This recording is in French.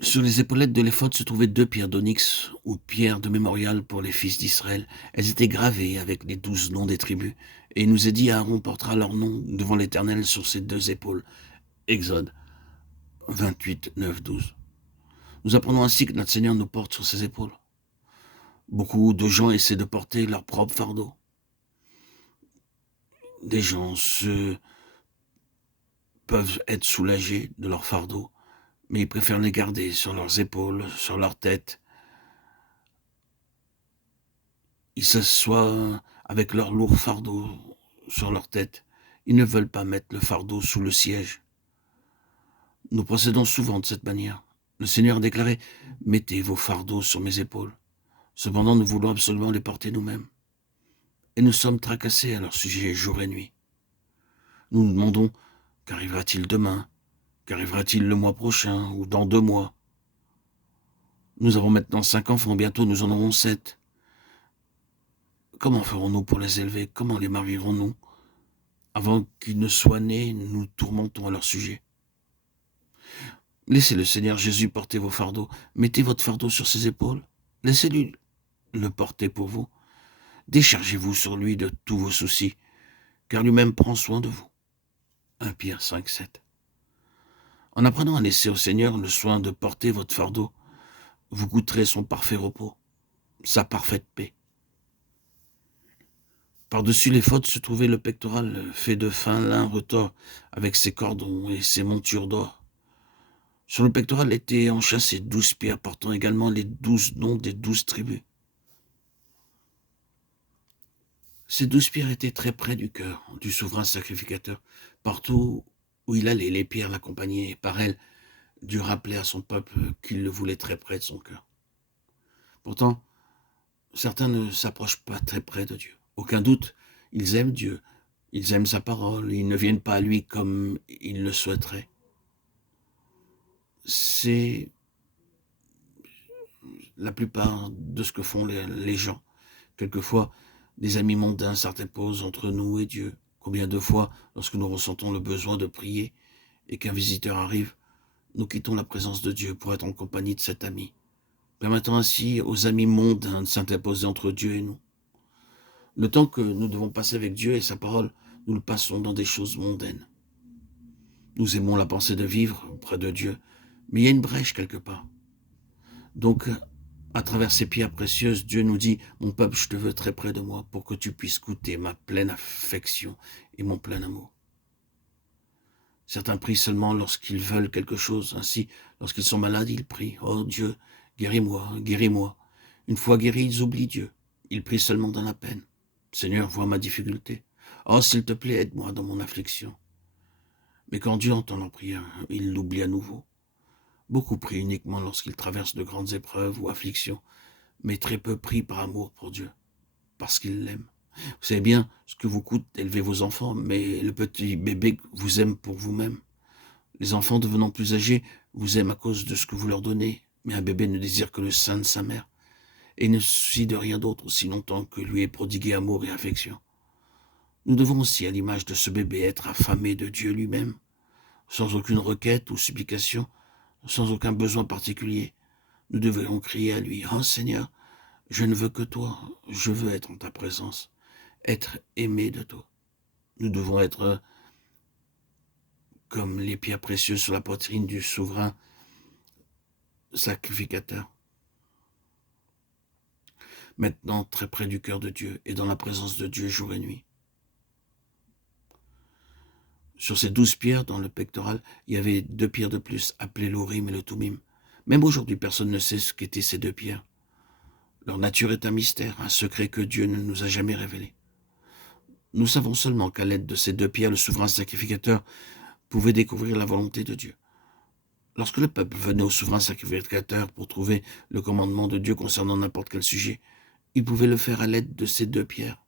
Sur les épaulettes de l'éphod se trouvaient 2 pierres d'onyx ou pierres de mémorial pour les fils d'Israël. Elles étaient gravées avec les 12 noms des tribus. Et il nous est dit, Aaron portera leur nom devant l'Éternel sur ses 2 épaules. Exode 28, 9, 12. Nous apprenons ainsi que notre Seigneur nous porte sur ses épaules. Beaucoup de gens essaient de porter leur propre fardeau. Des gens peuvent être soulagés de leur fardeau, mais ils préfèrent les garder sur leurs épaules, sur leur tête. Ils s'assoient avec leur lourd fardeau sur leur tête. Ils ne veulent pas mettre le fardeau sous le siège. Nous procédons souvent de cette manière. Le Seigneur a déclaré « Mettez vos fardeaux sur mes épaules ». Cependant, nous voulons absolument les porter nous-mêmes. Et nous sommes tracassés à leur sujet jour et nuit. Nous nous demandons « Qu'arrivera-t-il demain ? Qu'arrivera-t-il le mois prochain ou dans 2 mois ?» Nous avons maintenant 5 enfants, bientôt nous en aurons 7. Comment ferons-nous pour les élever? Comment les marierons-nous? Avant qu'ils ne soient nés, nous tourmentons à leur sujet. Laissez le Seigneur Jésus porter vos fardeaux. Mettez votre fardeau sur ses épaules. Laissez-lui le porter pour vous. Déchargez-vous sur lui de tous vos soucis, car lui-même prend soin de vous. 1 Pierre 5, 7. En apprenant à laisser au Seigneur le soin de porter votre fardeau, vous goûterez son parfait repos, sa parfaite paix. Par-dessus l'éphod se trouvait le pectoral fait de fin lin retors avec ses cordons et ses montures d'or. Sur le pectoral étaient enchâssées 12 pierres portant également les 12 noms des 12 tribus. Ces 12 pierres étaient très près du cœur du souverain sacrificateur. Partout où il allait, les pierres l'accompagnaient. Par elles, Dieu rappelait à son peuple qu'il le voulait très près de son cœur. Pourtant, certains ne s'approchent pas très près de Dieu. Aucun doute, ils aiment Dieu, ils aiment sa parole, ils ne viennent pas à lui comme ils le souhaiteraient. C'est la plupart de ce que font les gens. Quelquefois, des amis mondains s'interposent entre nous et Dieu. Combien de fois, lorsque nous ressentons le besoin de prier et qu'un visiteur arrive, nous quittons la présence de Dieu pour être en compagnie de cet ami, permettant ainsi aux amis mondains de s'interposer entre Dieu et nous. Le temps que nous devons passer avec Dieu et sa parole, nous le passons dans des choses mondaines. Nous aimons la pensée de vivre près de Dieu, mais il y a une brèche quelque part. Donc, à travers ces pierres précieuses, Dieu nous dit « Mon peuple, je te veux très près de moi pour que tu puisses goûter ma pleine affection et mon plein amour. » Certains prient seulement lorsqu'ils veulent quelque chose. Ainsi, lorsqu'ils sont malades, ils prient « Oh Dieu, guéris-moi, guéris-moi. » Une fois guéris, ils oublient Dieu. Ils prient seulement dans la peine. « Seigneur, vois ma difficulté. Oh, s'il te plaît, aide-moi dans mon affliction. » Mais quand Dieu entend leur prière, il l'oublie à nouveau. Beaucoup prient uniquement lorsqu'ils traversent de grandes épreuves ou afflictions, mais très peu prient par amour pour Dieu, parce qu'ils l'aiment. Vous savez bien ce que vous coûte d'élever vos enfants, mais le petit bébé vous aime pour vous-même. Les enfants devenant plus âgés vous aiment à cause de ce que vous leur donnez, mais un bébé ne désire que le sein de sa mère, et ne se soucie de rien d'autre aussi longtemps que lui est prodigué amour et affection. Nous devons aussi, à l'image de ce bébé, être affamés de Dieu lui-même, sans aucune requête ou supplication, sans aucun besoin particulier. Nous devrions crier à lui « Oh Seigneur, je ne veux que toi, je veux être en ta présence, être aimé de toi. » Nous devons être comme les pierres précieuses sur la poitrine du souverain sacrificateur. Maintenant très près du cœur de Dieu et dans la présence de Dieu jour et nuit. Sur ces 12 pierres dans le pectoral, il y avait 2 pierres de plus, appelées l'Urim et le Thummim. Même aujourd'hui, personne ne sait ce qu'étaient ces 2 pierres. Leur nature est un mystère, un secret que Dieu ne nous a jamais révélé. Nous savons seulement qu'à l'aide de ces 2 pierres, le souverain sacrificateur pouvait découvrir la volonté de Dieu. Lorsque le peuple venait au souverain sacrificateur pour trouver le commandement de Dieu concernant n'importe quel sujet, il pouvait le faire à l'aide de ces 2 pierres.